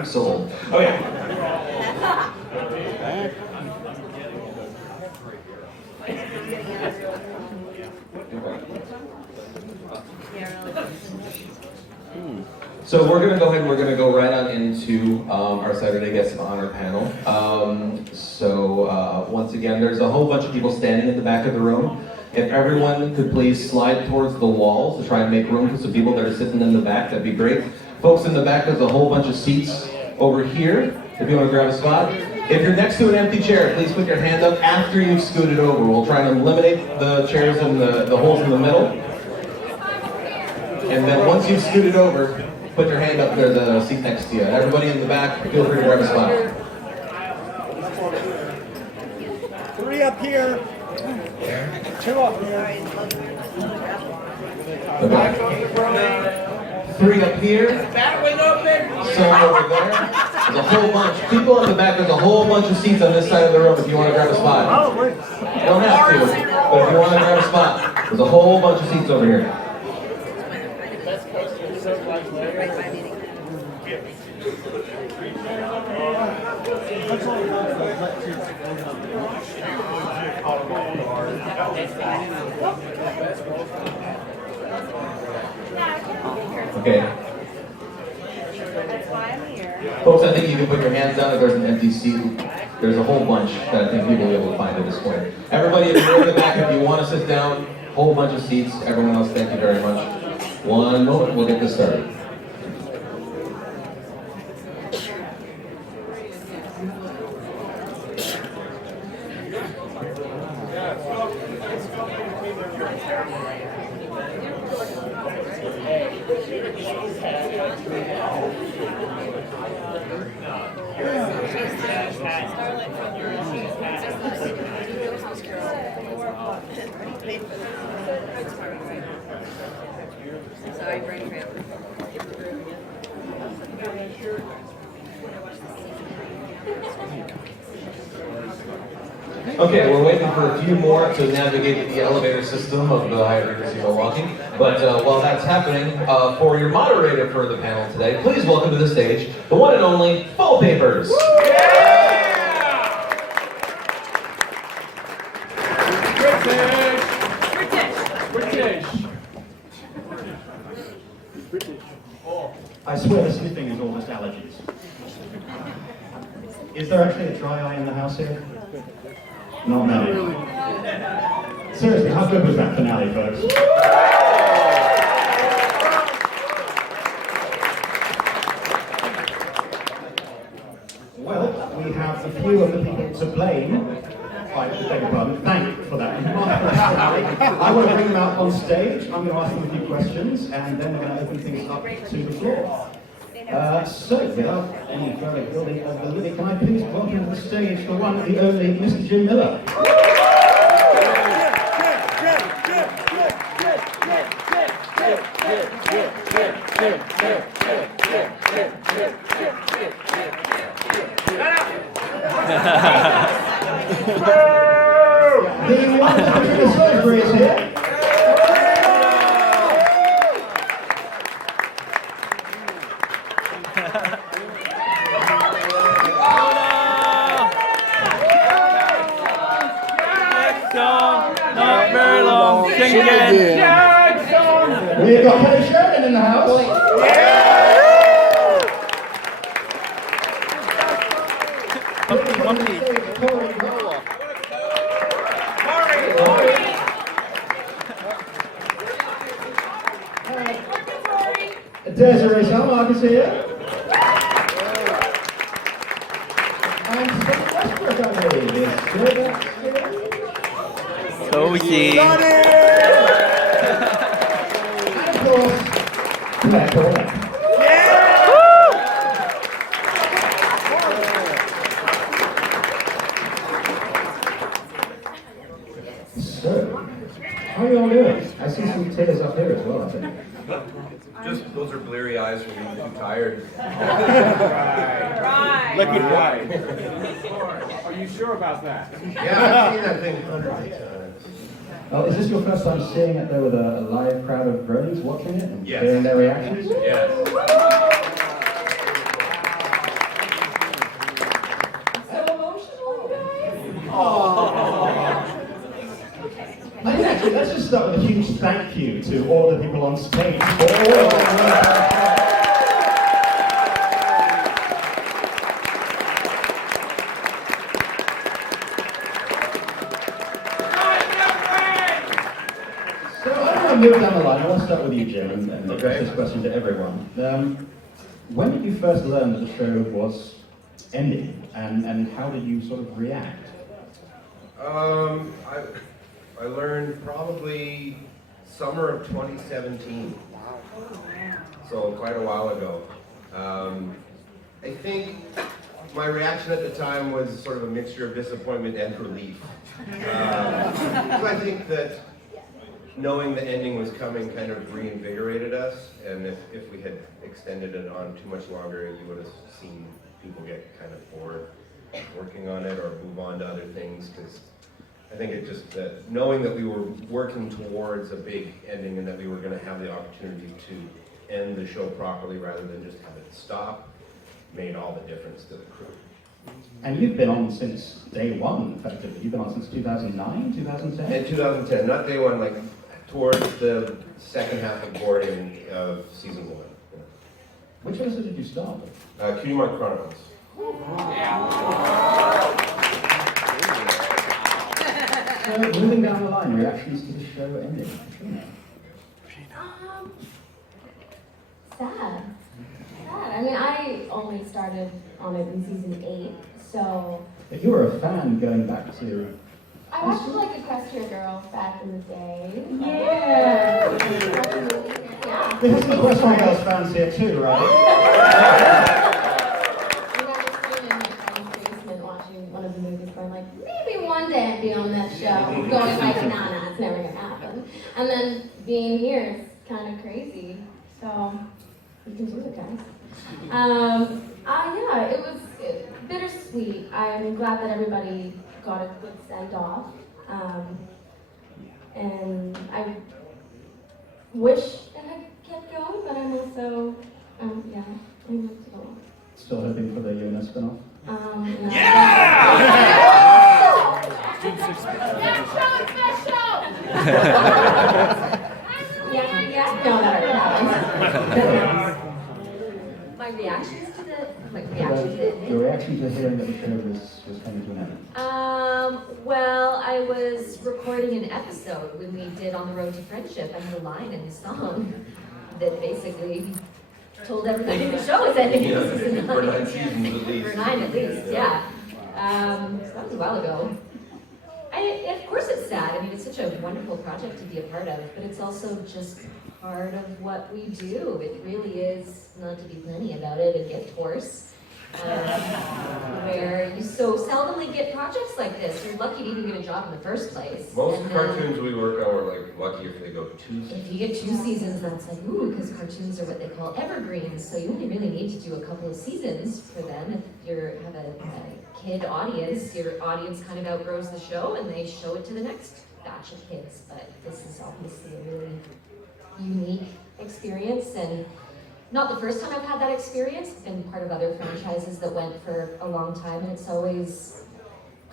I'm sold. Okay. So we're going to go ahead and we're going to go right on into our Saturday Guest of Honor panel. Once again, there's a whole bunch of people standing in the back of the room. If everyone could please slide towards the walls to try and make room for some people that are sitting in the back, that'd be great. Folks in the back, there's a whole bunch of seats over here, if you want to grab a spot. If you're next to an empty chair, please put your hand up after you've scooted over. We'll try and eliminate the chairs in the holes in the middle. And then once you've scooted over, put your hand up, there's a seat next to you. Everybody in the back, feel free to grab a spot. 3 up here. 2 up here. Okay. 3 up here. Some over there. There's a whole bunch. People in the back, there's a whole bunch of seats on this side of the room if you want to grab a spot. You don't have to, but if you want to grab a spot, there's a whole bunch of seats over here. Okay. Folks, I think you can put your hands down if there's an empty seat. There's a whole bunch that I think people will be able to find at this point. Everybody, if you're in the back, if you want to sit down, whole bunch of seats. Everyone else, thank you very much. One moment, we'll get this started. Sorry, brain cramp. Okay, we're waiting for a few more to navigate the elevator system of the Hyatt Regency Milwaukee. But while that's happening, for your moderator for the panel today, please welcome to the stage the one and only Full Papers. I swear the sniffing is all just allergies. Is there actually a dry eye in the house here? Not many. Seriously, how good was that finale, folks? Well, we have a few of the people to blame. I beg your pardon, thank for that. I want to bring them out on stage. I'm going to ask them a few questions, and then we're going to open things up to the floor. So, without any further building of the lily, can I please welcome to the stage the one, the only, Mr. Jim Miller. The one that the surgery is here. Not very long. Sing again. We've got Kelly Sheridan in the house. Desiree Salmark is here. And Scott Westbrook, I believe, is here. Cozy. And of course, Claire Corner. So, how are you all doing? I see some tears up here as well, I think. Just, those are bleary eyes from being too tired. Right. Liquid white. Are you sure about that? Yeah, I've seen that thing hundreds of times. Oh, is this your first time seeing it there with a live crowd of Bronies watching it and Yes. hearing their reactions? Yes. you to all the people on stage for all the work. So I'm going to move down the line. I want to start with you, Jim, and address this question to everyone. When did you first learn that the show was ending, and how did you sort of react? I learned probably summer of 2017. So quite a while ago. I think my reaction at the time was sort of a mixture of disappointment and relief. So I think that knowing the ending was coming kind of reinvigorated us, and if we had extended it on too much longer, you would have seen people get kind of bored working on it or move on to other things, because I think it just, knowing that we were working towards a big ending and that we were going to have the opportunity to end the show properly rather than just have it stop, made all the difference to the crew. And you've been on since day one, effectively. You've been on since 2009, 2010? In 2010, not day one, like towards the second half of boarding of season 1. Yeah. Which episode did you start with? Cutie Mark Chronicles. So, moving down the line, reactions to the show ending. Sad. I mean, I only started on it in season 8, so... But you were a fan going back to... I watched like Equestria Girl back in the day. Yeah! There's some Equestria Girls fans here too, right? I remember sitting in my friend's basement watching one of the movies going like, maybe one day I'd be on that show. Going like, nah, it's never gonna happen. And then being here is kind of crazy. So, you can do it, guys. Yeah, it was bittersweet. I'm glad that everybody got a good send off. And I wish it had kept going, but I'm also, yeah, I hope to go on. Still hoping for the Yona spin-off? No. Yeah, no, that already happened. My reactions to the Your reaction to hearing that the show was coming to an end? Well, I was recording an episode when we did On the Road to Friendship. I had a line in the song that basically told everybody the show was ending. Yeah, for 9 seasons at least. For 9 at least, yeah. So that was a while ago. Of course it's sad. I mean, it's such a wonderful project to be a part of, but it's also just part of what we do. It really is, not to be funny about it, a gift horse. Where you so seldomly get projects like this. You're lucky to even get a job in the first place. Most And, cartoons we work on are like lucky if they go 2 seasons. if you get 2 seasons, that's like, ooh, because cartoons are what they call evergreens, so you only really need to do a couple of seasons for them. If you have a kid audience, your audience kind of outgrows the show and they show it to the next batch of kids. But this is obviously a really unique experience, and not the first time I've had that experience. I've been part of other franchises that went for a long time, and it's always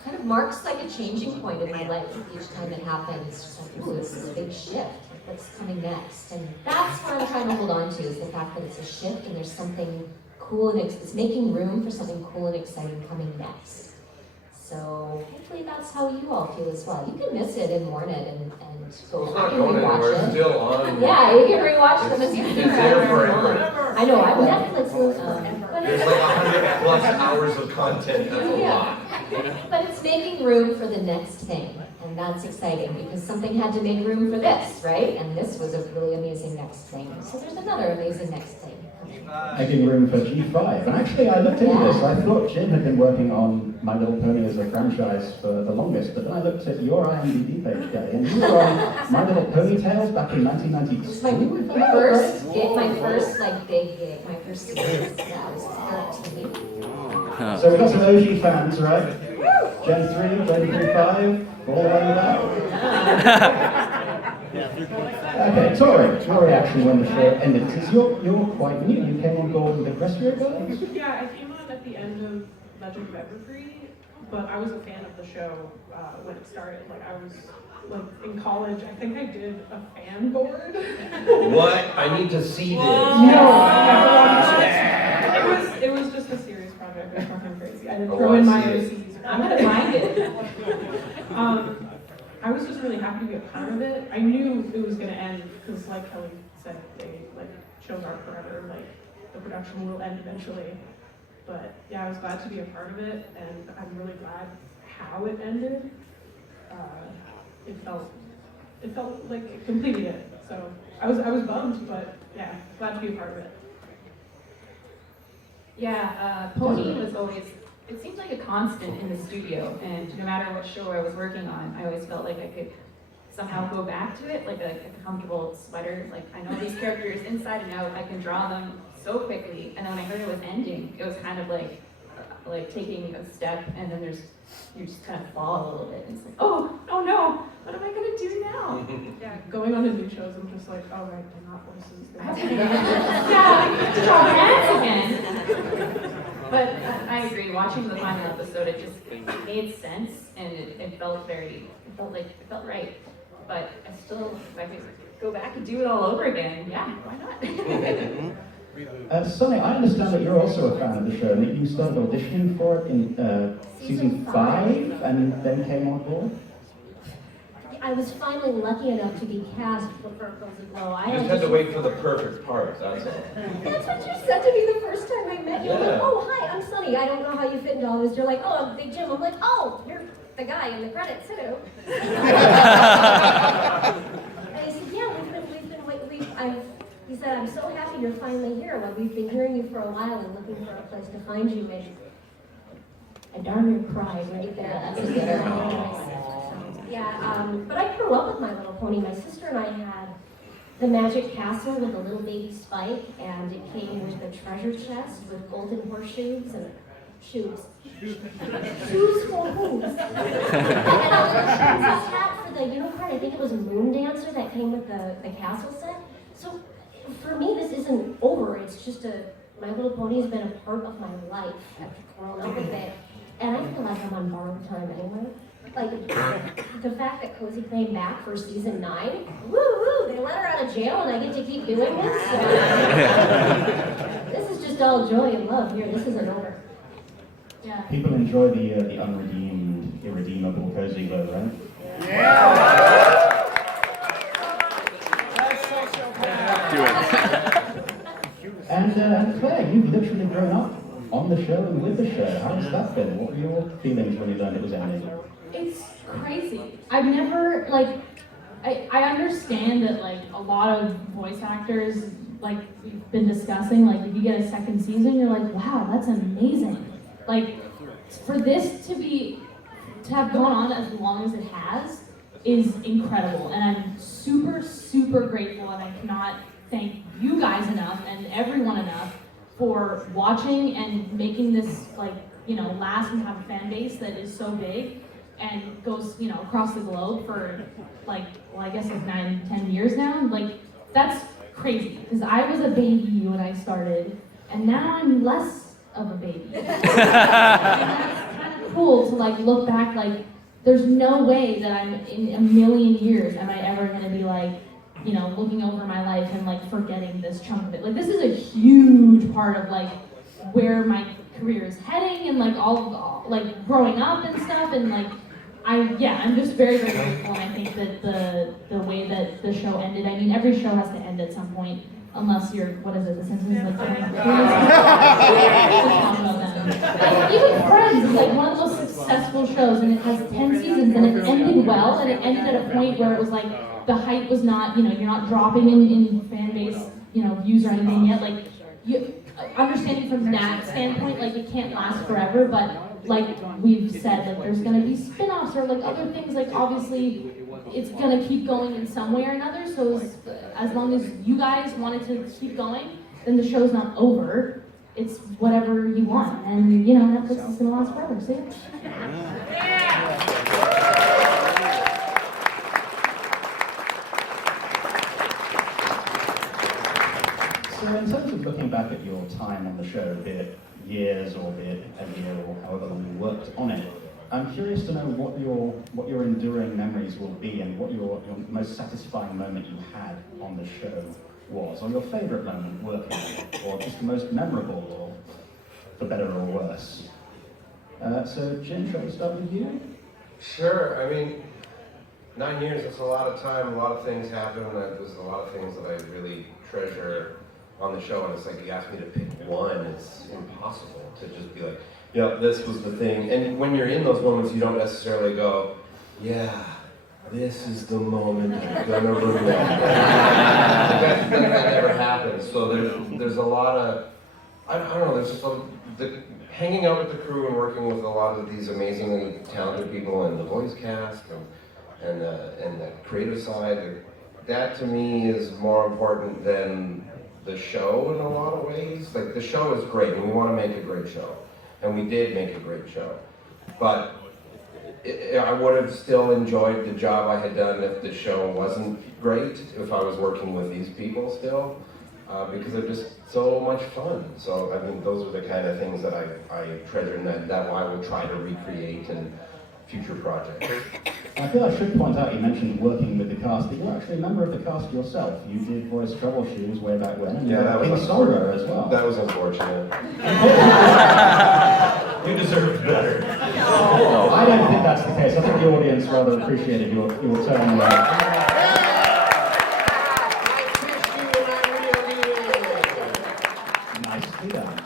kind of marks like a changing point in my life each time it happens. It's just like, ooh, this is a big shift. What's coming next? And that's what I'm trying to hold on to, is the fact that it's a shift and there's something cool and it's making room for something cool and exciting coming next. So hopefully that's how you all feel as well. You can miss it and mourn it and go It's back not and going anywhere, rewatch it's it. still on. Yeah, you can rewatch them as you It's can. there forever. I know, I would. Netflix will. But There's like 100 plus hours of content, that's a lot. But it's making room for the next thing, and that's exciting because something had to make room for this, right? And this was a really amazing next thing. So there's another amazing next thing coming. Making room for G5. And actually, I looked into this. I thought Jim had been working on My Little Pony as a franchise for the longest, but then I looked at your IMDb page, Gary, and you were on My Little Ponytails back in 1992. It was my first gig, my first like big gig, my first series. Yeah, I was 13. So we've got some OG fans, right? Gen 3, Gen 5, all the way back. Okay, Tori, your reaction when the show ended, because you're quite new. You came on board with the Equestria Girls? Yeah, I came on at the end of Legend of Evergreen, but I was a fan of the show when it started. Like, I was like in college, I think I did a fan board. What? I need to see this. It was just a serious project. It was fucking crazy. I didn't throw in my OCs. I'm gonna find it. I was just really happy to be a part of it. I knew it was gonna end because, like Kelly said, they like shows aren't forever. Like the production will end eventually. But yeah, I was glad to be a part of it, and I'm really glad how it ended. It felt like it completed it. So I was bummed, but yeah, glad to be a part of it. Yeah, Pony was always, it seemed like a constant in the studio, and no matter what show I was working on, I always felt like I could somehow go back to it, like a comfortable sweater. Like, I know these characters inside and out, I can draw them so quickly, and then when I heard it was ending, it was kind of like taking a step, and then you just kind of fall a little bit, and it's like, oh no, what am I gonna do now? Yeah, going on to new shows, I'm just like, oh right, they're not voices. Yeah, I have to draw hands again. But I agree, watching the final episode, it made sense, and it felt right. But I still, if I could go back and do it all over again, yeah, why not? Sonny, I understand that you're also a fan of the show, and that you started auditioning for it in season 5, and then came on board. I was finally lucky enough to be cast for Purples Aglow. You just had to wait for the perfect part, that's all. That's what you said to me the first time I met you. I'm like, Yeah. oh, hi, I'm Sunny. I don't know how you fit into all this. You're like, oh, I'm Big Jim. I'm like, oh, you're the guy in the credits, too. And he said, yeah, he said, I'm so happy you're finally here. Like, we've been hearing you for a while and looking for a place to find you. And I darn near cried right there. That's a good Yeah, but I grew up with My Little Pony. My sister and I had the magic castle with a little baby Spike, and it came with a treasure chest with golden horseshoes and shoes. Shoes for hooves. And a little princess hat for the unicorn. I think it was Moon Dancer that came with the castle set. So for me, this isn't over. It's just My Little Pony has been a part of my life. I've grown up with it. And I feel like I'm on borrowed time anyway. Like, the fact that Cozy came back for season 9, woo, they let her out of jail and I get to keep doing this. So, this is just all joy and love here. This isn't over. Yeah. People enjoy the unredeemed, irredeemable Cozy though, right? Do it. And Claire, you've literally grown up on the show and with the show. How's that been? What were your feelings when you learned it was ending? It's crazy. I've never, I understand that, a lot of voice actors, we've been discussing, if you get a second season, you're like, wow, that's amazing. For this to have gone on as long as it has is incredible. And I'm super, super grateful, and I cannot thank you guys enough and everyone enough for watching and making this, last and have a fan base that is so big and goes, across the globe for, I guess 9-10 years now. That's crazy, because I was a baby when I started, and now I'm less of a baby. And that's kind of cool to, look back, there's no way that I'm, in a million years, am I ever going to be, looking over my life and, forgetting this chunk of it. This is a huge part of, where my career is heading, and, all growing up and stuff, and, I'm just very, very grateful, and I think that the way that the show ended, I mean, every show has to end at some point, unless you're, what is it, The Simpsons? We'll talk about that. Even Friends is, one of the most successful shows, and it has 10 seasons, and it ended well, and it ended at a point where it was, the hype was not, you're not dropping in fan base, views or anything yet, understanding from that standpoint, it can't last forever, but we've said, there's gonna be spin-offs or other things, obviously it's gonna keep going in some way or another, so as long as you guys wanted to keep going, then the show's not over, it's whatever you want, and Netflix is gonna last forever, so yeah. So in terms of looking back at your time on the show, be it years or be it a year or however long you worked on it, I'm curious to know what your enduring memories will be and what your most satisfying moment you had on the show was, or your favourite moment working on it, or just the most memorable, or for better or worse. So Jim, shall we start with you? Sure. I mean, 9 years, that's a lot of time, a lot of things happen, and there's a lot of things that I really treasure on the show, and it's like you asked me to pick one, it's impossible to just be like, you know, this was the thing. And when you're in those moments, you don't necessarily go, yeah, this is the moment I'm gonna remember. that never happens. So there's a lot of, I don't know, there's just hanging out with the crew and working with a lot of these amazingly talented people and the voice cast and the creative side, that to me is more important than the show in a lot of ways. Like, the show is great and we want to make a great show. And we did make a great show. But I would have still enjoyed the job I had done if the show wasn't great, if I was working with these people still, because they're just so much fun. So, I mean, those are the kind of things that I treasure, and that I will try to recreate in future projects. I feel I should point out, you mentioned working with the cast, but you're actually a member of the cast yourself. You did voice Troubleshoes way back when, and Yeah, that was a songwriter as well. That was unfortunate. You deserved better. I don't think that's the case. I think the audience rather appreciated your turn there. Nicely done.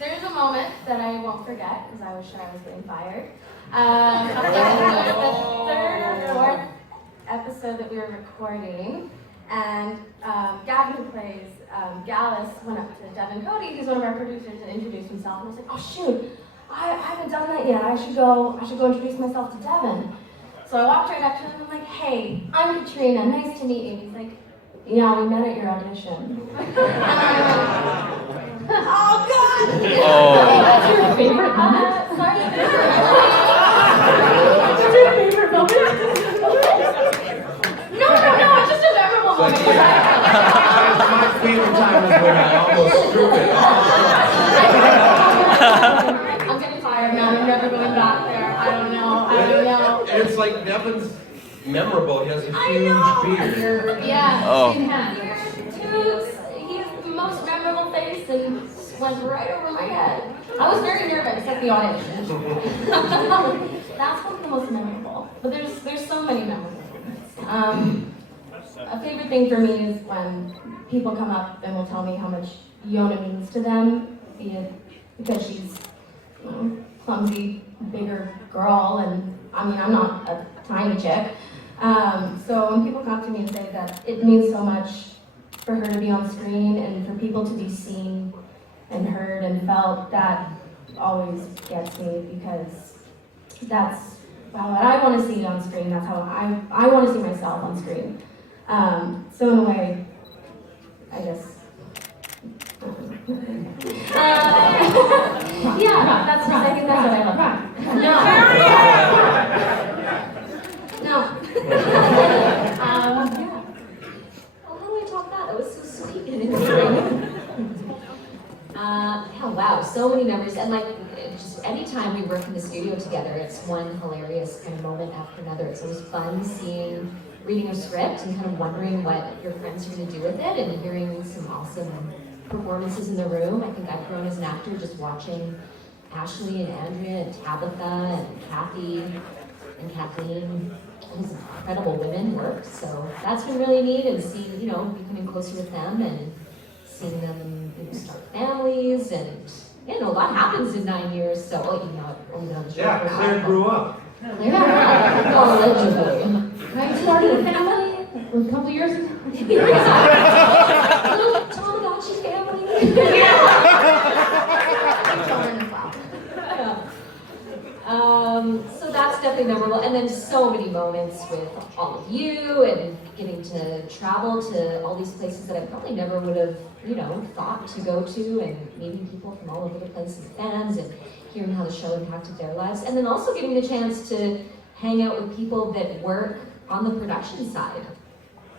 There's a moment that I won't forget because I was sure I was getting fired. The third or fourth episode that we were recording, and Gavin, who plays Gallus, went up to Devin Cody, who's one of our producers, and introduced himself. And I was like, oh shoot, I haven't done that yet. I should go introduce myself to Devin. So I walked right up to him and I'm like, hey, I'm Katrina, nice to meet you. He's like, yeah, we met at your audition. And I went, oh God! That's your favorite moment? Sorry. What's your favorite moment? No, it's just a memorable moment. My favorite time was when I almost threw it. I'm getting fired now. I'm never going back there. I don't know. And it's like Devin's memorable. He has a huge beard. Yeah. Oh. He has the most memorable face and went right over my head. I was very nervous at the audition. That's one of the most memorable. But there's so many memorable moments. A favorite thing for me is when people come up and will tell me how much Yona means to them, be it because she's clumsy, bigger girl, and I mean, I'm not a tiny chick. So when people come to me and say that it means so much for her to be on screen and for people to be seen and heard and felt, that always gets me, because that's what I want to see on screen. That's how I want to see myself on screen. So in a way, I guess. Yeah, that's just, I think that's what I love. No. Yeah. Oh, how do I talk that? That was so sweet and interesting. Yeah, wow, so many memories. And like, just anytime we work in the studio together, it's one hilarious kind of moment after another. It's always fun reading a script and kind of wondering what your friends are going to do with it, and hearing some awesome performances in the room. I think I've grown as an actor just watching Ashley and Andrea and Tabitha and Kathy and Kathleen, these incredible women work. So that's been really neat, and seeing, becoming closer with them and seeing them start families, and a lot happens in 9 years. So, I've only been on the show for Claire grew up. Allegedly. I started a family a couple years ago. Little Tamagotchi family. So that's definitely memorable. And then so many moments with all of you, and getting to travel to all these places that I probably never would have, thought to go to, and meeting people from all over the place, and fans, and hearing how the show impacted their lives. And then also getting the chance to hang out with people that work on the production side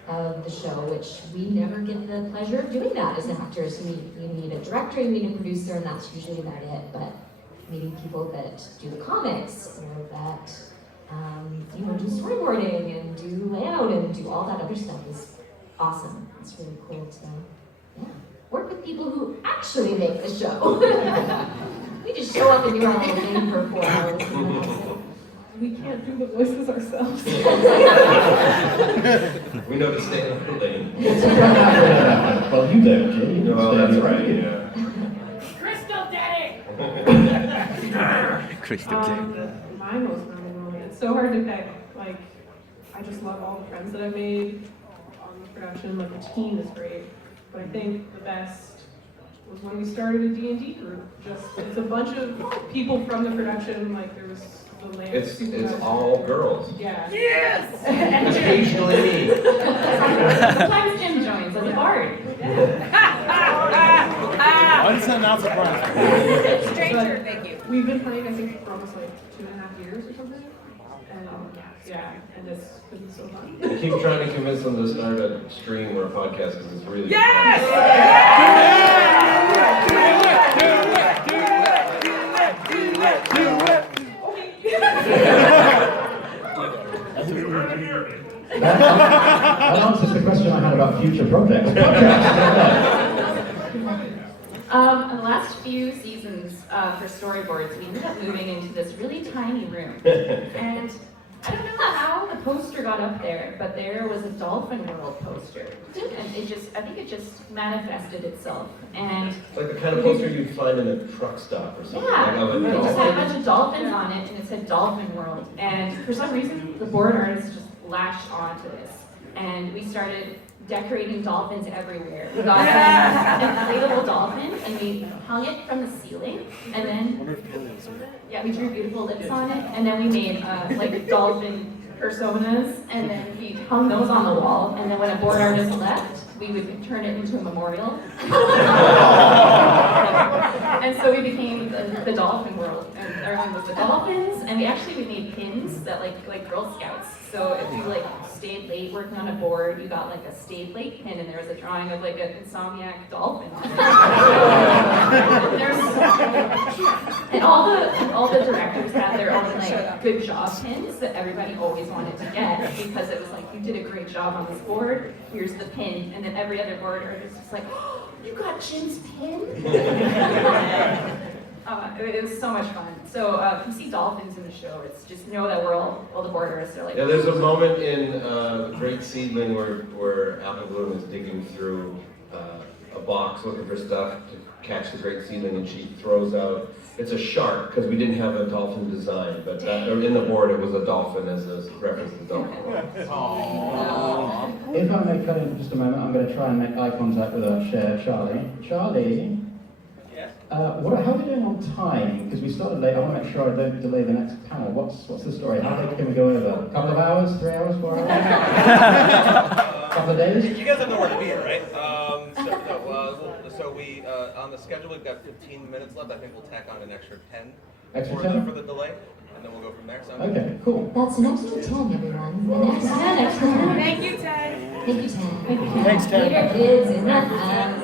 of the show, which we never get the pleasure of doing that as actors. You need a director, you need a producer, and that's usually about it. But meeting people that do the comics or that do storyboarding and do layout and do all that other stuff is awesome. It's really cool to work with people who actually make the show. We just show up and do our little game for 4 hours. We can't do the voices ourselves. We know to stay in the lane. Well, you don't, Jay. You No, stay that's in right, your lane. yeah. Crystal Daddy! Crystal J. My most memorable moment. It's so hard to pick. Like, I just love all the friends that I've made on the production. Like, the team is great. But I think the best was when we started a D&D group. It's a bunch of people from the production. Like, there was the layout It's supervisor. all girls. Yeah. Yes! Occasionally me. Sometimes Jim joins as a bard. Unannounced surprise. Stranger, thank you. We've been playing, I think, for almost like 2.5 years or something. And and it's been so fun. I keep trying to convince them to start a stream or a podcast because it's really That answers the question I had about future projects. The last few seasons for storyboards, we ended up moving into this really tiny room. And I don't know how the poster got up there, but there was a Dolphin World poster. And I think it just manifested itself. And like the kind of poster you'd find in a truck stop or something. yeah, Like of a it just had a dolphin. bunch of dolphins on it, and it said Dolphin World. And for some reason, the board artists just latched onto this. And we started decorating dolphins everywhere. We got an inflatable dolphin, and we hung it from the ceiling, and then we drew beautiful lips on it, and then we made like dolphin personas, and then we hung those on the wall, and then when a board artist left, we would turn it into a memorial. And so we became the Dolphin World, and everyone was the dolphins, and we made pins that like Girl Scouts. So if you like stayed late working on a board, you got like a stayed late pin, and there was a drawing of like an insomniac dolphin on it. And all the directors had their own like good job pins that everybody always wanted to get because it was like, you did a great job on this board, here's the pin, and then every other board artist was like, oh, you got Jim's pin? It was so much fun. So if you see dolphins in the show, it's just know that we're all the board artists are like. Yeah, there's a moment in The Great Seedling where Apple Bloom is digging through a box looking for stuff to catch the Great Seedling, and she throws out, it's a shark, because we didn't have a dolphin design, but in the board it was a dolphin as a reference to dolphin. If I may cut in for just a moment, I'm going to try and make eye contact with our chair, Charlie. Charlie? How are we doing on time? Because we started late. I want to make sure I don't delay the next panel. What's the story? How late can we go over? A couple of hours? 3 hours? 4 hours? Couple of days? You guys have nowhere to be, right? So we on the schedule we've got 15 minutes left. I think we'll tack on an extra 10 for the delay, and then we'll go from there. So okay, cool. That's an extra 10, everyone. An extra 10. Thank you, Ted. Thank you, Ted. Thanks, Ted. Leave your kids in the house.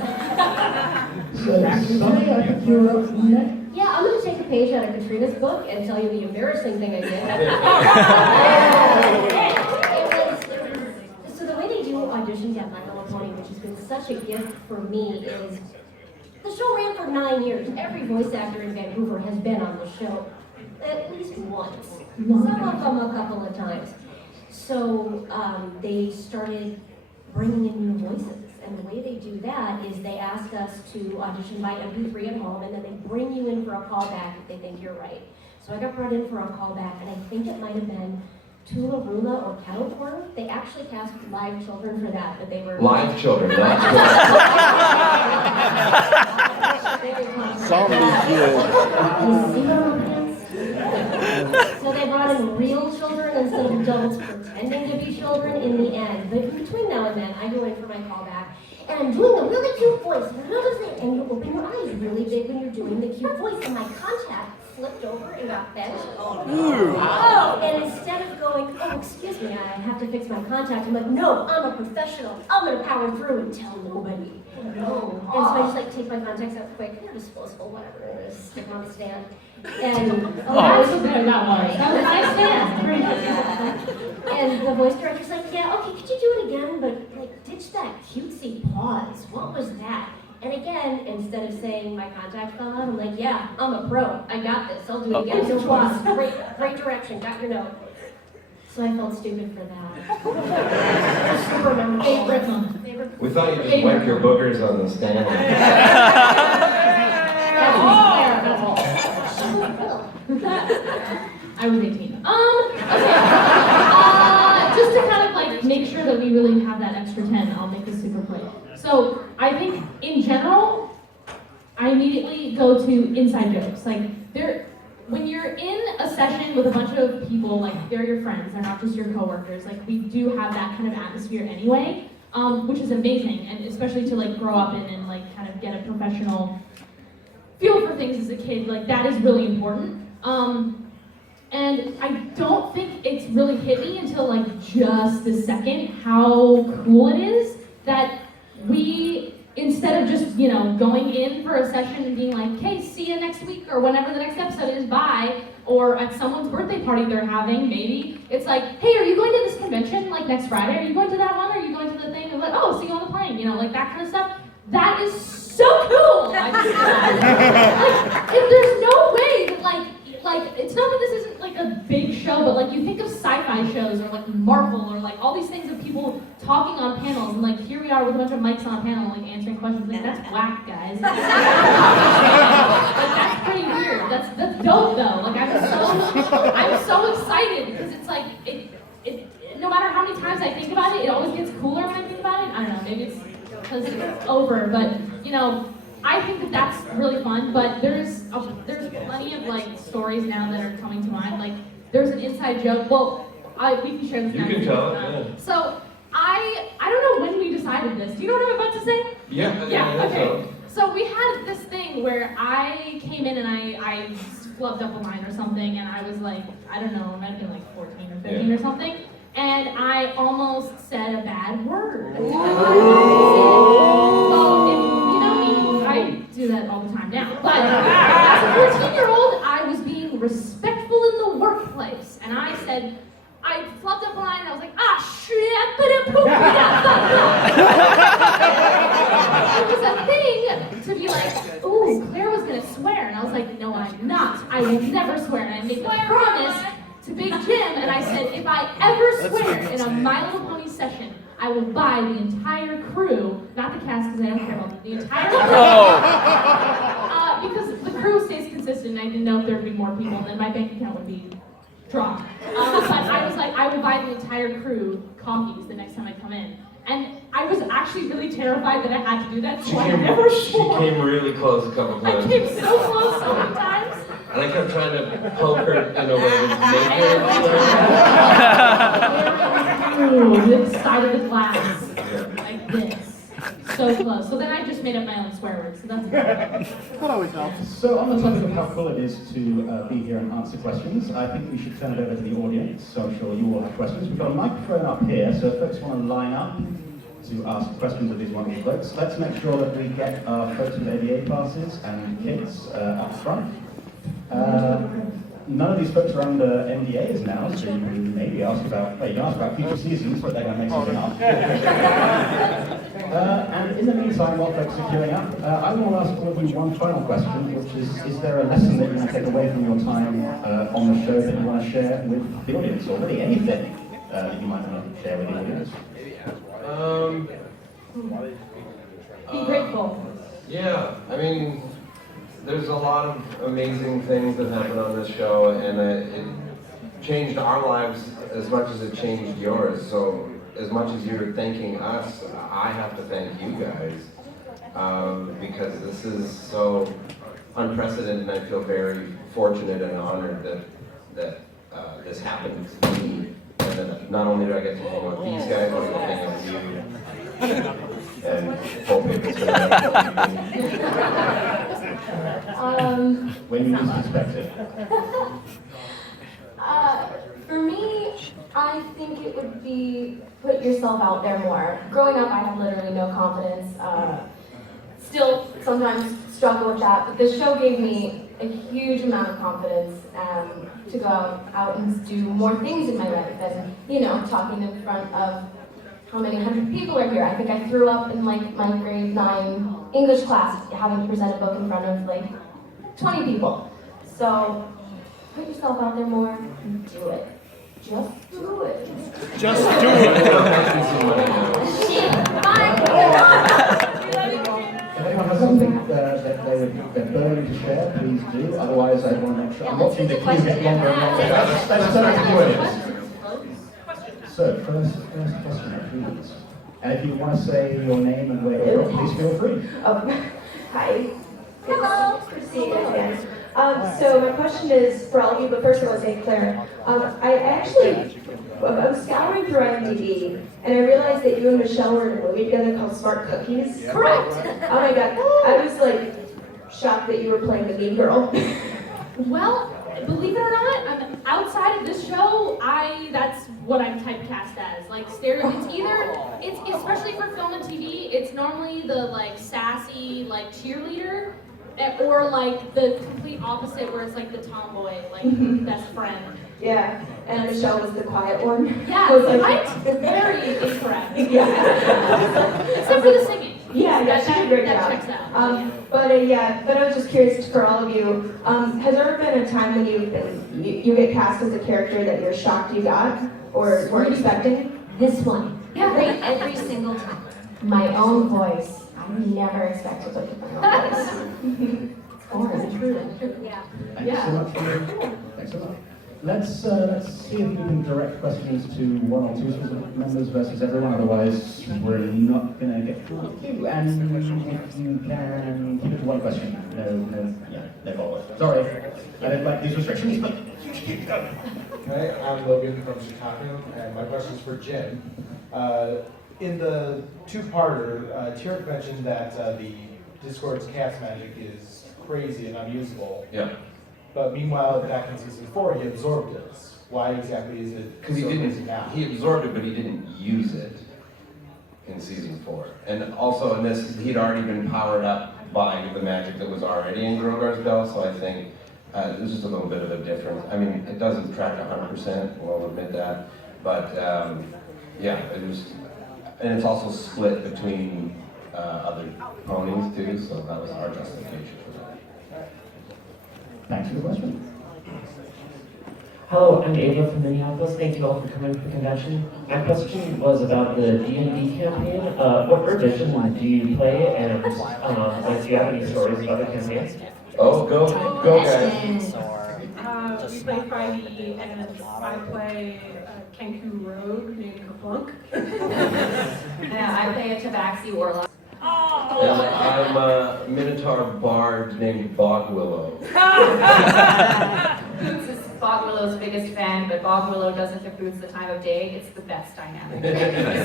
So, Sunny, I think you're up next. Yeah, I'm going to take a page out of Katrina's book and tell you the embarrassing thing I did. So the way they do auditions at My Little Pony, which has been such a gift for me, is the show ran for 9 years. Every voice actor in Vancouver has been on the show at least once. Some of them a couple of times. So they started bringing in new voices. And the way they do that is they ask us to audition by MP3 at home, and then they bring you in for a callback if they think you're right. So I got brought in for a callback, and I think it might have been Tularula or Kettle Corn. They actually cast live children for that, but they were... Live children, not So they brought in real children instead of adults pretending to be children in the end. But between now and then, I go in for my callback, and I'm doing a really cute voice. And you open your eyes really big when you're doing the cute voice, and my contact flipped over and got bent. Oh, and instead of going, oh, excuse me, I have to fix my contact. I'm like, no, I'm a professional. I'm gonna power through and tell nobody. No. And so I just like take my contacts out quick, they're disposable, whatever it is, stick them on the stand. And that was good, that was. That was a nice stand. Great. And the voice director's like, yeah, okay, could you do it again? But like, ditch that cutesy pause. What was that? And again, instead of saying my contact fell out, I'm like, yeah, I'm a pro. I got this. I'll do it again. No pause. Great direction. Got your note. So I felt stupid for that. Super memorable. We thought you just wiped your boogers on the stand. That's all. I was 18. Okay. Just to kind of like make sure that we really have that extra 10, I'll make this super quick. So I think in general, I immediately go to inside jokes. Like when you're in a session with a bunch of people, like they're your friends, they're not just your coworkers. Like we do have that kind of atmosphere anyway, which is amazing, and especially to like grow up in and like kind of get a professional feel for things as a kid. Like that is really important. And I don't think it's really hit me until like just a second how cool it is that we, instead of just, you know, going in for a session and being like, okay, see you next week or whenever the next episode is, bye, or at someone's birthday party they're having, maybe, it's like, hey, are you going to this convention like next Friday? Are you going to that one? Are you going to the thing? And like, oh, see you on the plane, you know, like that kind of stuff. That is so cool! Like, if there's no way that like, it's not that this isn't like a big show, but like you think of sci-fi shows or like Marvel or like all these things of people talking on panels, and like here we are with a bunch of mics on a panel like answering questions. Like that's whack, guys. Like that's pretty weird. That's dope though. Like I'm so excited because it's like it no matter how many times I think about it, it always gets cooler when I think about it. I don't know, maybe it's because it's over, but you know. I think that that's really fun, but there's plenty of like stories now that are coming to mind. Like there's an inside joke. Well, we can share this now. You can tell it. Yeah. So I don't know when we decided this. Do you know what I'm about to say? Yeah. Okay. So we had this thing where I came in and I flubbed up a line or something, and I was like, I don't know, it might have been like 14 or 15 or something, and I almost said a bad word. I do that all the time now. But as a 14-year-old, I was being respectful in the workplace. And I said, I flubbed up a line and I was like, shit, it was a thing to be like, ooh, Claire was gonna swear. And I was like, no, I'm not. I will never swear. And I made the promise to Big Jim, and I said, if I ever swear in a My Little Pony session, I will buy the entire crew, not the cast because I don't care about them, the entire crew. Because the crew stays consistent, and I didn't know if there would be more people, and then my bank account would be dropped. But I was like, I will buy the entire crew coffees the next time I come in. And I was actually really terrified that I had to do that, so I never swore. She came really close a couple times. I came so close so many times. And I kept trying to poke her in a way to make her. This side of the glass, like this, so close. So then I just made up my own swear words. So that's good. That always helps. So on the topic of how cool it is to be here and answer questions, I think we should turn it over to the audience. So I'm sure you all have questions. We've got a microphone up here, so if folks want to line up to ask questions of these wonderful folks, let's make sure that we get our folks with ABA passes and kids up front. None of these folks are under NDAs now, so you can maybe ask about, well, you can ask about future seasons, but they're going to make something up. And in the meantime, while folks are queuing up, I want to ask all of you one final question, which is there a lesson that you want to take away from your time on the show that you want to share with the audience, or really anything that you might want to share with the audience? Be grateful. Yeah, I mean, there's a lot of amazing things that happen on this show, and it changed our lives as much as it changed yours. So as much as you're thanking us, I have to thank you guys, because this is so unprecedented, and I feel very fortunate and honored that this happened to me. And that not only do I get to hang with these guys, but I get to hang with you. And hope it's when you least expect it. For me, I think it would be put yourself out there more. Growing up, I had literally no confidence. Still sometimes struggle with that, but the show gave me a huge amount of confidence to go out and do more things in my life and, you know, talking in front of how many hundred people are here. I think I threw up in like my grade 9 English class having to present a book in front of like 20 people. So put yourself out there more and do it. Just do it. Just do it. If anyone has something that they're burning to share, please do. Otherwise, I want to make sure I'm watching the queue get longer and longer. Let's turn to the audience. So, first question, please. And if you want to say your name and where you're from, please feel free. Hi. Hello. Good to see you guys again. So my question is for all of you, but first I want to say Claire. I was scouring through IMDb, and I realized that you and Michelle were in a movie together called Smart Cookies. Correct. Oh my god. I was like shocked that you were playing the mean girl. Well, believe it or not, outside of this show, that's what I'm typecast as. Like, it's especially for film and TV, it's normally the like sassy like cheerleader, or like the complete opposite where it's like the tomboy, like best friend. Yeah, and Michelle was the quiet one. Yeah, I was like, I'm very incorrect. Yeah. Except for the singing. Yeah, she did a great that job. checks out. But I was just curious for all of you, has there ever been a time when you get cast as a character that you're shocked you got or weren't expecting? This one. Yeah. Every single time. My own voice. I never expected to put my own voice. Yeah. Thanks so much. Thanks so much. Let's see if we can direct questions to one or two specific members versus everyone. Otherwise, we're not going to get through the queue. And if you can keep it to one question. No follow. Sorry, I don't like these restrictions, but you should keep going. Okay, I'm Logan from Chicago, and my question is for Jim. In the two-parter, Tyrek mentioned that the Discord's cast magic is crazy and unusable. Yeah. But meanwhile, back in season 4, he absorbed it. Why exactly is it Because he so didn't, crazy now? he absorbed it, but he didn't use it in season 4. And also in this, he'd already been powered up by the magic that was already in Grogar's bell, so I think it was just a little bit of a difference. I mean, it doesn't track 100%, we'll admit that, but yeah, it was, and it's also split between other ponies too, so that was our justification for that. Thanks for the question. Hello, I'm Ava from Minneapolis. Thank you all for coming to the convention. My question was about the D&D campaign. What revision do you play, and do you have any stories about the campaign? Oh, go guys. We play 5e, and I play a Kenku rogue named Kaplunk. Yeah, I play a Tabaxi warlock. And I'm a Minotaur bard named Bog Willow. Boots is Bog Willow's biggest fan, but Bog Willow doesn't give Boots the time of day. It's the best dynamic.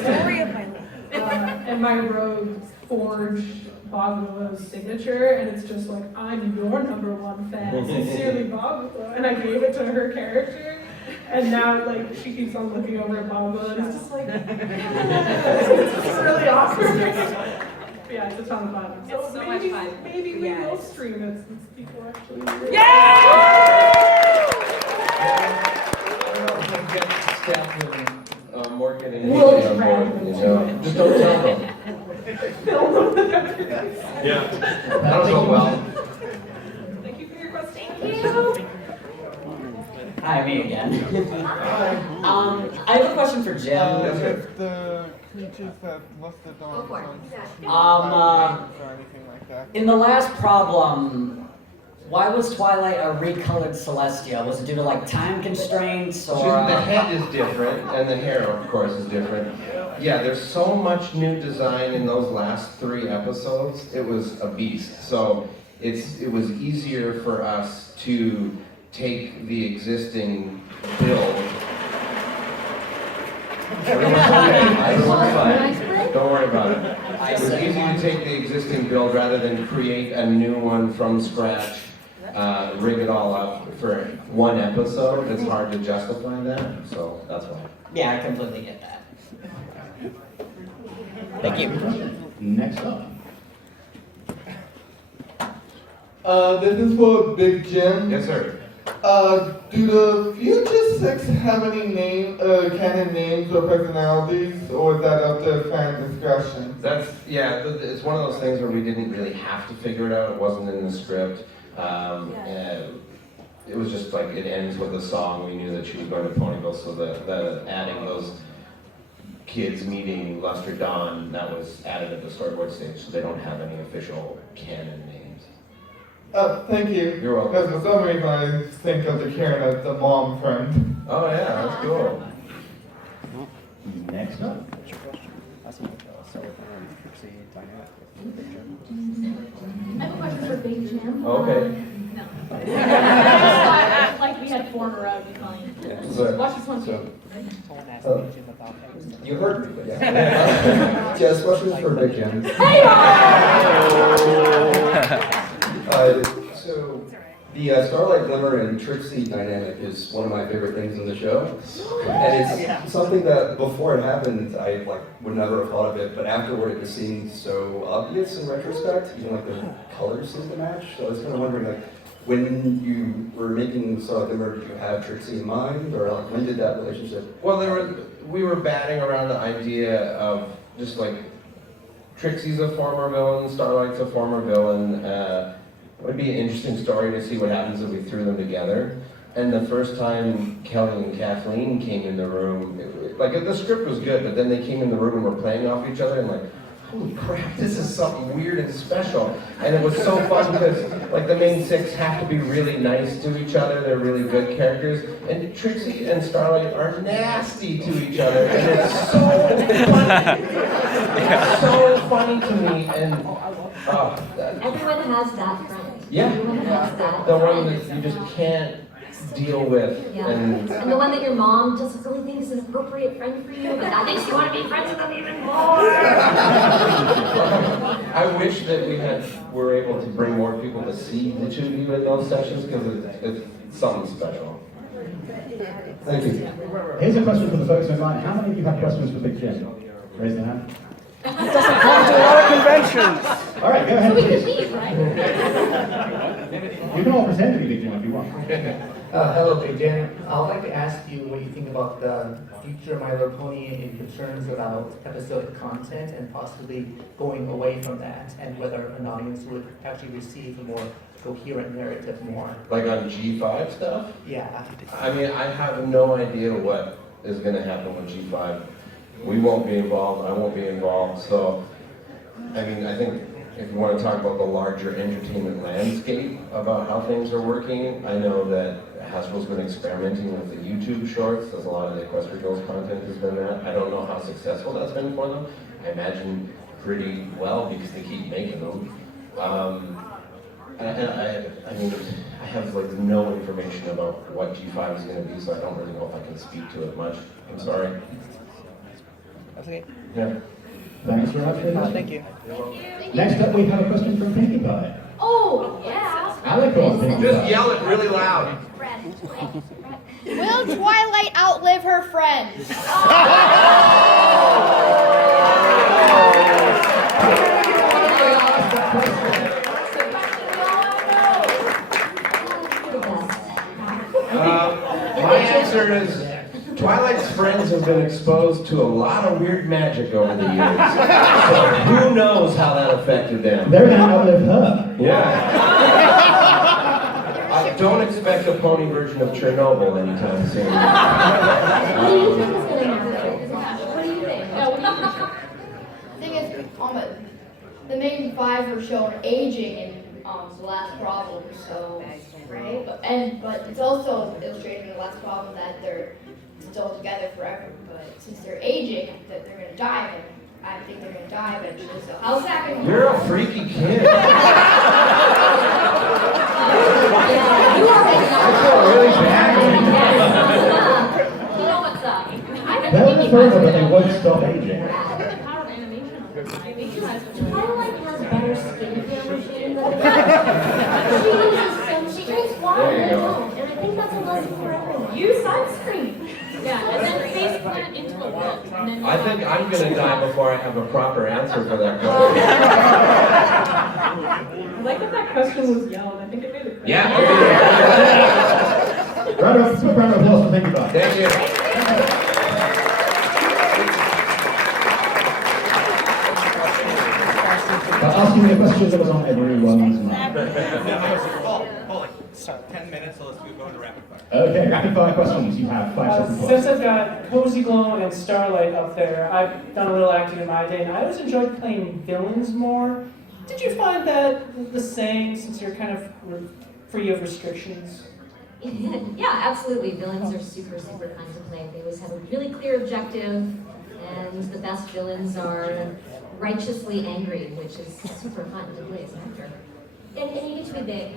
Story of my life. And my rogue forged Bog Willow's signature, and it's just like, I'm your #1 fan, sincerely Bog Willow. And I gave it to her character, and now like she keeps on looking over at Bog Willow, and it's just like, it's really awkward. Yeah, it's a ton of fun. It's so much fun. Maybe we will stream it since people actually do it. Get marketing We'll on board, you know. Just don't tell them. Yeah. That'll go well. Thank you for your question. Thank you. Hi, me again. I have a question for Jim. If the creatures that listed on for it. or anything like that. In the last problem, why was Twilight a recolored Celestia? Was it due to like time constraints or? The head is different, and the hair, of course, is different. Yeah, there's so much new design in those last 3 episodes. It was a beast. So it was easier for us to take the existing build. Don't worry about it. It was easy to take the existing build rather than create a new one from scratch. rig it all up for one episode, it's hard to justify that, so that's why. Yeah, I completely get that. Thank you. Next up. This is for Big Jim. Yes, sir. Do the Future Six have any canon names or personalities, or is that up to fan discretion? It's one of those things where we didn't really have to figure it out. It wasn't in the script. It was just like it ends with a song. We knew that she was going to Ponyville, so the adding those kids meeting Lester Dawn, that was added at the storyboard stage, so they don't have any official canon names. Thank you. You're welcome. Because for some reason I think of the Karen as the mom friend. Oh yeah, that's cool. Next up. I have a question for Big Jim. Okay. No. Like we had 4 in a row, you calling. Watch this one too. You heard me, but yeah. Yes, questions for Big Jim. So, the Starlight Glimmer and Trixie dynamic is one of my favorite things in the show. And it's something that before it happened, I would never have thought of it, but afterward it just seemed so obvious in retrospect, even the colors seem to match. So I was kind of wondering, when you were making Starlight Glimmer, did you have Trixie in mind, or when did that relationship? Well, we were batting around the idea of just Trixie's a former villain, Starlight's a former villain. It would be an interesting story to see what happens if we threw them together. And the first time Kelly and Kathleen came in the room, the script was good, but then they came in the room and were playing off each other and holy crap, this is something weird and special. And it was so fun because the main 6 have to be really nice to each other, they're really good characters. And Trixie and Starlight are nasty to each other, and it's so funny. It's so funny to me, and everyone has that friend. yeah, Everyone has that the friend. one that you just can't deal with. Yeah. And the one that your mom just really thinks is an appropriate friend for you, but that makes you want to be friends with them even more. I wish that were able to bring more people to see the two of you in those sessions, because it's something special. Thank you. Here's a question for the folks online. How many of you have questions for Big Jim? Raise your hand. He doesn't come to a lot of conventions. All right, go ahead, So we please. could leave, right? You can all pretend to be Big Jim if you want. Hello, Big Jim. I'd like to ask you what you think about the future My Little Pony and concerns about episodic content and possibly going away from that, and whether an audience would actually receive a more coherent narrative more. Like on G5 stuff? Yeah. I mean, I have no idea what is going to happen with G5. We won't be involved, I won't be involved, so, I mean, I think if you want to talk about the larger entertainment landscape about how things are working, I know that Hasbro's been experimenting with the YouTube shorts, as a lot of the Equestria Girls content has been that. I don't know how successful that's been for them. I imagine pretty well, because they keep making them. I mean, I have no information about what G5 is going to be, so I don't really know if I can speak to it much. I'm sorry. That's okay. Yeah. Thanks very much for that. Thank you. Next up, we have a question from Pinkie Pie. Oh, yeah. Alec or Pinkie Just Pie? yell it really loud. Will Twilight outlive her friends? My answer is, Twilight's friends have been exposed to a lot of weird magic over the years. So who knows how that affected them? They're going to outlive her. Yeah. I don't expect a pony version of Chernobyl anytime soon. What do you think is going to happen? What do you think? The thing is, the main 5 were shown aging in the last problem, so right. But it's also illustrating in the last problem that they're still together forever. But since they're aging, that they're gonna die. And I think they're gonna die eventually. So how's that gonna? You're a freaky kid. You are I feel really bad. You know what's up. They'll live forever, but they won't stop aging. Twilight has better skincare regime than she Use sunscreen. Yeah, and then face plant into a book. And then I think I'm gonna die before I have a proper answer for that question. I like that question was yelled. I think it made it. Yeah. Round of applause for Thank You. Thank you. Asking me a question that was on everyone's mind. Hold it. 10 minutes, so let's go into rapid fire. Okay, rapid fire questions. You have 5 seconds. Since I've got Cozy Glow and Starlight up there, I've done a little acting in my day, and I always enjoyed playing villains more. Did you find that the same since you're kind of free of restrictions? Yeah, absolutely. Villains are super, super fun to play. They always have a really clear objective, and the best villains are righteously angry, which is super fun to play as an actor. And you get to be big.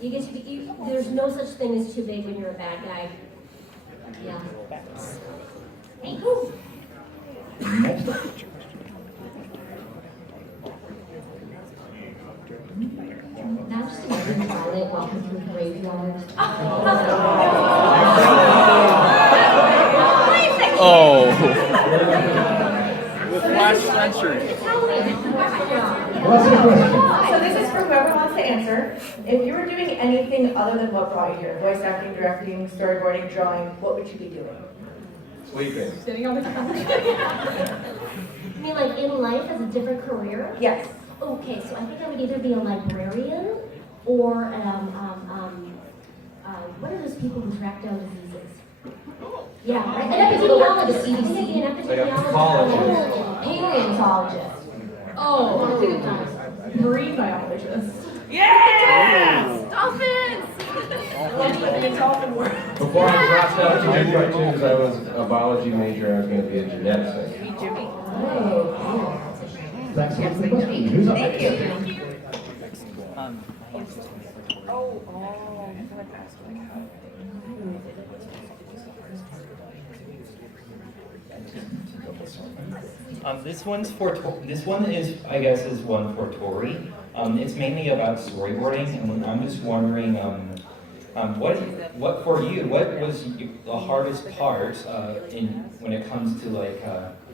You get to be, there's no such thing as too big when you're a bad guy. Yeah. Hey, who? Next up. Now just imagine Twilight walking through the graveyard. Oh. With flash censoring. So this is for whoever wants to answer. If you were doing anything other than what brought you here, voice acting, directing, storyboarding, drawing, what would you be doing? Sleeping. Sitting on the couch. You mean like in life as a different career? Yes. Okay, so I think I would either be a librarian or what are those people who track down diseases? Yeah, right? An epidemiologist. I think I'd be an Like a epidemiologist. Paleontologist. Oh, good times. Marine biologist. Yes! Dolphins! Before I dropped out to do cartoons, I was a biology major. I was going to be a geneticist. Thanks for the question. Who's up next? This one is, I guess, is one for Tori. It's mainly about storyboarding, and I'm just wondering, what for you? What was the hardest part when it comes to like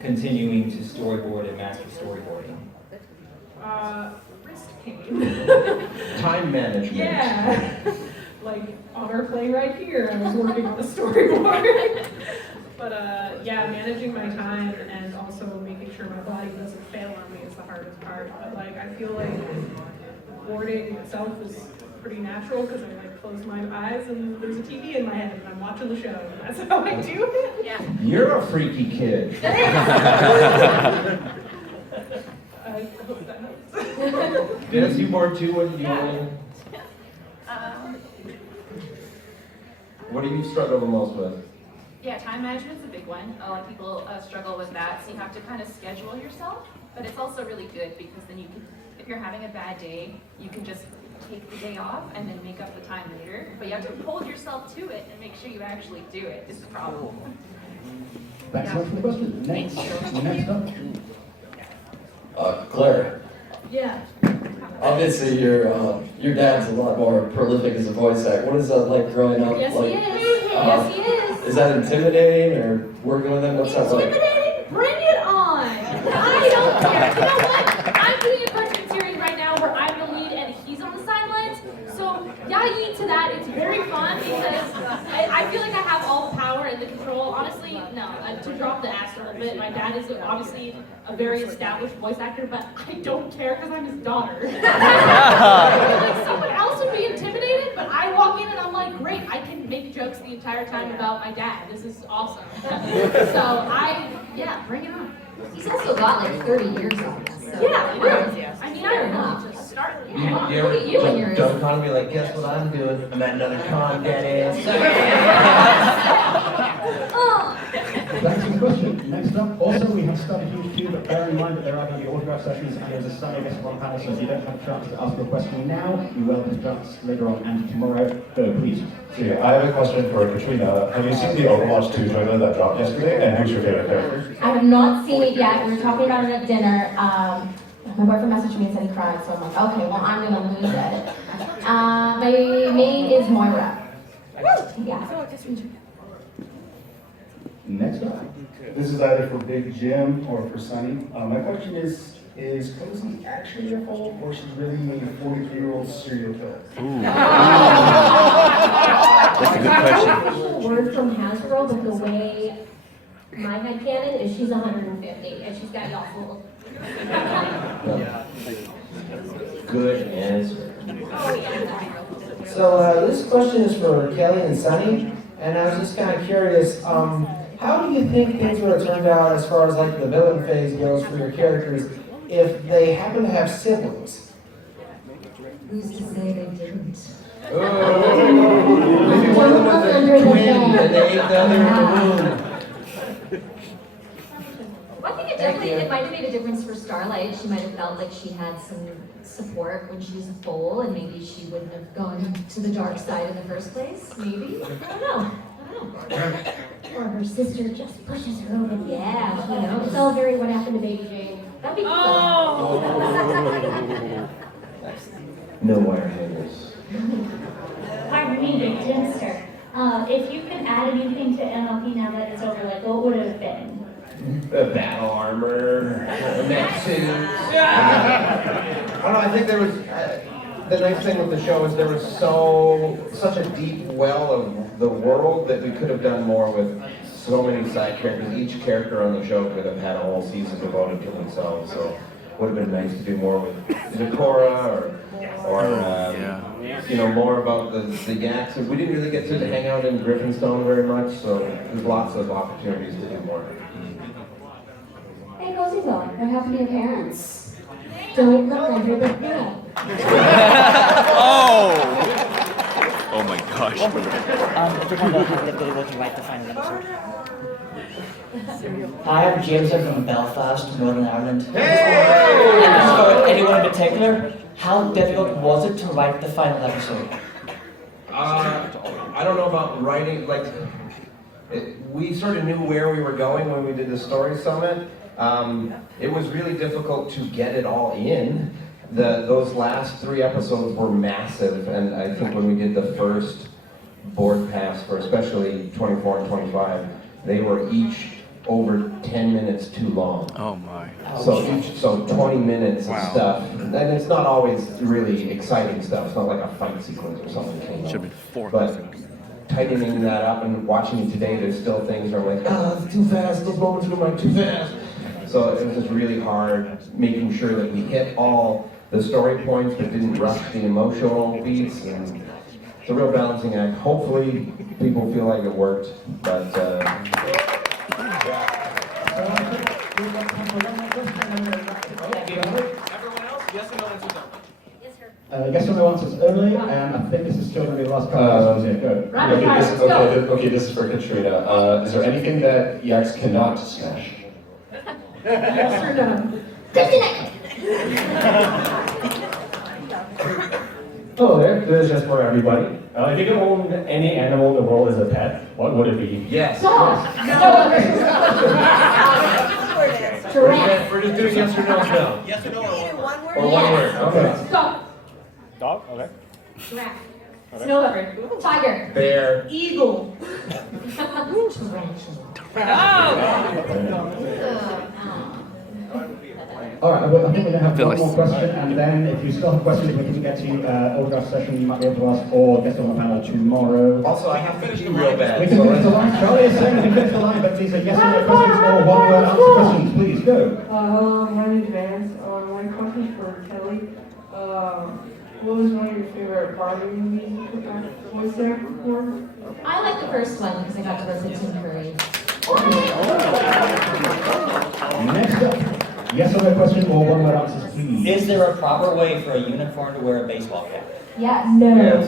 continuing to storyboard and master storyboarding? Wrist pain. Time management. Yeah. Like on our play right here, I was working on the storyboard. But yeah, managing my time and also making sure my body doesn't fail on me is the hardest part. But like, I feel like boarding itself is pretty natural because I like close my eyes and there's a TV in my head and I'm watching the show. And that's how I do it. Yeah. You're a freaky kid. I hope that helps. Dennis, you bored too? What do you struggle the most with? Yeah, time management's a big one. A lot of people struggle with that, so you have to kind of schedule yourself. But it's also really good because then you can, if you're having a bad day, you can just take the day off and then make up the time later. But you have to hold yourself to it and make sure you actually do it is the problem. Thanks so much for the question. Next up. Claire, Yeah. obviously your dad's a lot more prolific as a voice actor. What is that like growing up? Yes, like, he is. Yes, he is. Is that intimidating or working with him? What's that like? Intimidating? Bring it on! I don't care. You know what? I'm doing a cartoon series right now where I'm the lead and he's on the sidelines. So, yeah, you into that. It's very fun because I feel like I have all the power and the control. Honestly, no. To drop the axe a little bit, my dad is obviously a very established voice actor, but I don't care because I'm his daughter. Like someone else would be intimidated, but I walk in and I'm like, great, I can make jokes the entire time about my dad. This is awesome. So yeah, bring it on. He's also got like 30 years on us. So. Yeah, really. I mean, I don't know. Just start. Yeah. You Look at you and yours. Don't con be like, guess what I'm doing? I'm at another con, Dennis. Thanks for the question. Next up, also we have stuff huge queue, but bear in mind that there are going to be autograph sessions and there's a Sunday guest one panel, so if you don't have a chance to ask your question now, you will have a chance later on and tomorrow. Go, please. Okay, I have a question for Katrina. Have you seen the Overwatch 2 trailer that dropped yesterday, and who's your favorite character? I have not seen it yet. We were talking about it at dinner. My boyfriend messaged me and said he cried, so I'm like, okay, well, I'm gonna lose it. My main is Moira. Next up. This is either for Big Jim or for Sunny. My question is Cozy actually a foal, or she's really a 43-year-old serial killer? That's a good question. I don't know the word from Hasbro, but the way my headcanon is she's 150 and she's got y'all full. Good answer. So this question is for Kelly and Sunny, and I was just kind of curious, how do you think things would have turned out as far as like the villain phase goes for your characters if they happen to have siblings? Who's to say they didn't? Maybe one of them was a twin and they ate the other in the womb. Well, I think it might have made a difference for Starlight. She might have felt like she had some support when she was a foal, and maybe she wouldn't have gone to the dark side in the first place. Maybe. I don't know. Or her sister just pushes her over the edge. Yeah, who knows? It's all very what happened to Baby Jane. That'd be cool. No wire hangers. Pardon me, Big Jimster. If you could add anything to MLP now that it's over, like what would it have been? Battle armor, mech suits. I don't know, I think there was, the nice thing with the show is there was such a deep well of the world that we could have done more with so many side characters. Each character on the show could have had a whole season devoted to themselves, so it would have been nice to do more with Zakora or you know, more about the Yaks. We didn't really get to hang out in Griffinstone very much, so there's lots of opportunities to do more. Hey, Cozy Dog, what happened to your parents? Don't look under the bed. Oh! Oh my gosh. How difficult to write the final episode? Hi, I'm Jameson from Belfast, Northern Ireland. And this is for anyone in particular. How difficult was it to write the final episode? I don't know about writing, like, we sort of knew where we were going when we did the story summit. It was really difficult to get it all in. Those last 3 episodes were massive, and I think when we did the first board pass for especially 24 and 25, they were each over 10 minutes too long. Oh my. So 20 minutes of stuff, and it's not always really exciting stuff. It's not like a fight sequence or something. Should have been 4. But tightening that up and watching it today, there's still things where I'm like, it's too fast, those moments are going too fast. So it was just really hard making sure that we hit all the story points but didn't rush the emotional beats. And it's a real balancing act. Hopefully people feel like it worked, but Yes or no answers only, and I think this is still going to be the last couple of questions. Go. Okay, this is for Katrina. Is there anything that Yaks cannot smash? Yes or no? Kryptonite! Hello there, this is just for everybody. If you could own any animal in the world as a pet, what would it be? Yes. Dog! Giraffe. We're just doing yes or no now. Yes or no or one word? Or one word. Okay. Dog. Dog? Okay. Giraffe. Okay. Snow leopard. Tiger. Bear. Eagle. All right, I think we're going to have one more question, and then if you still have questions we can get to autograph session, you might be able to ask, or get on the panel tomorrow. Also, I have to pee real bad. We can finish the line. Charlie is saying we can finish the line, but these are yes or no questions, or one-word answer questions. Please, go. My name's Vance. My question's for Kelly. What was one of your favorite Barbie movies you put that voice actor for? I like the first one because I got to listen to Tim Curry. Next up, yes or no question, or one-word answers, please. Is there a proper way for a unicorn to wear a baseball cap? Yes. No.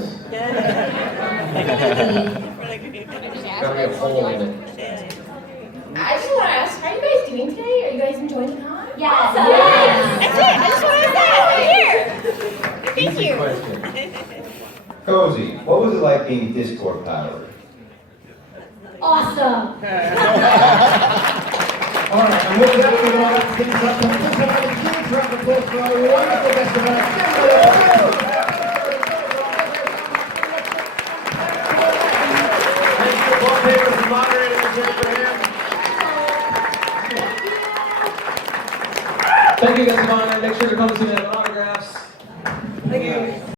Gotta be a hole in it. I just want to ask, how are you guys doing today? Are you guys enjoying the con? Yes. That's it. I just want to say over here. Thank Easy you. question. Cozy, what was it like being Discord powered? Awesome. All right, and with that, we're going to wrap things up. Let's have a huge round of applause for our wonderful guest of honor, comes to